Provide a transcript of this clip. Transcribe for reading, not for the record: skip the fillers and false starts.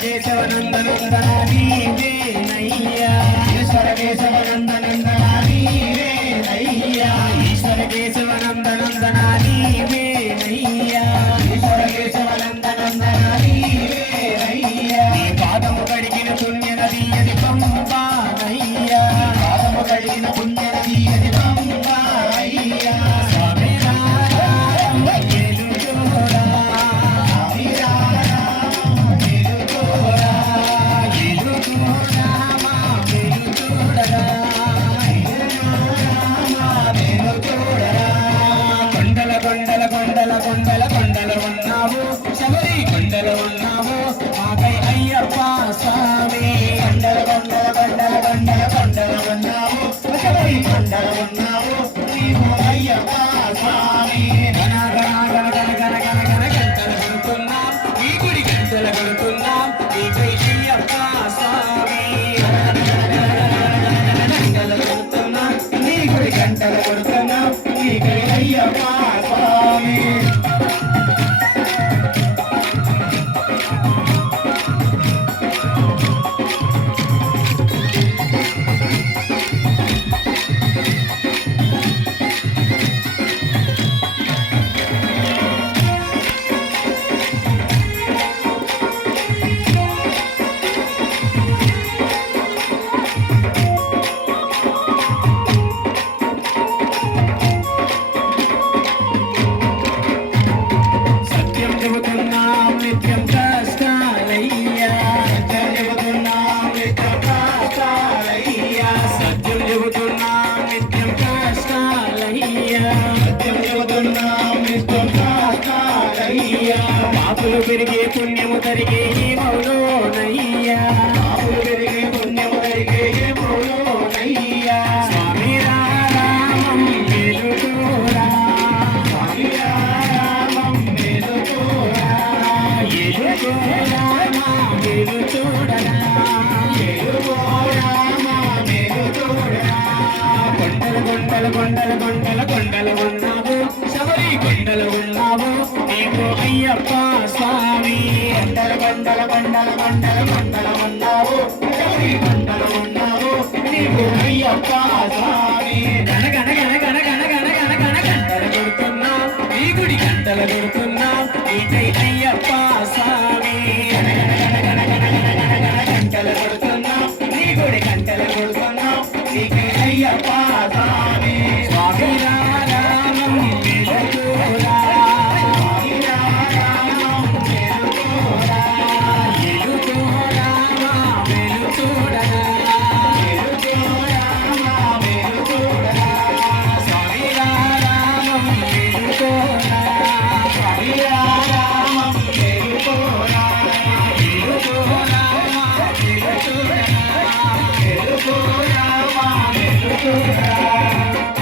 కేశవ నందనందన నీవేనయ్యా ఈశ్వర కేశవ నందనందన నీవేనయ్యా ఈశ్వర కేశవ నందనందన నీవేనయ్యా ఈశ్వర కేశవ నందనందన నీవేనయ్యా నీ పాదము కడిగిన పుణ్య నది అది పంపానయ్యా పాదము కడిగిన పుణ్య నది అది పంపానయ్యా స్వామి రామ వెలుగోరా కొండల ఉన్నావు శబరి కొండల ఉన్నావు మాకై అయ్యప్ప స్వామి కొండల ఉన్నావు శబరి కొండల ఉన్నావు నీవు అయ్యప్ప స్వామి గణ గంటలు కొడుతున్నాం ఈ గుడి గంటలు కొడుతున్నాం నీకై అయ్యప్ప స్వామి గంటలు కొడుతున్నాం నీ గుడి గంటలు కొడుతున్నాం నీకై అయ్యప్ప స్వామి నిత్యం కష్టాలయ్యా సత్యం చెబుతున్నాం నిత్యం కష్టాలయ్యా సత్యం చెబుతున్నాం నిత్యం కష్టాలయ్యా సత్యం చెబుతున్నాం నిత్యం కష్టాలయ్యా పాపులు పెరిగే పుణ్యము తరిగే మౌలోనయ్యా పాపులు పెరిగే పుణ్యము తరిగే మౌలోనయ్యా స్వామి రామం వెలుగోరా స్వామి రామం వెలుగోరా కొండలు ఉన్నావు శబరి కొండలు ఉన్నావు నీకు అయ్యప్ప స్వామి కొండలు ఉన్నావు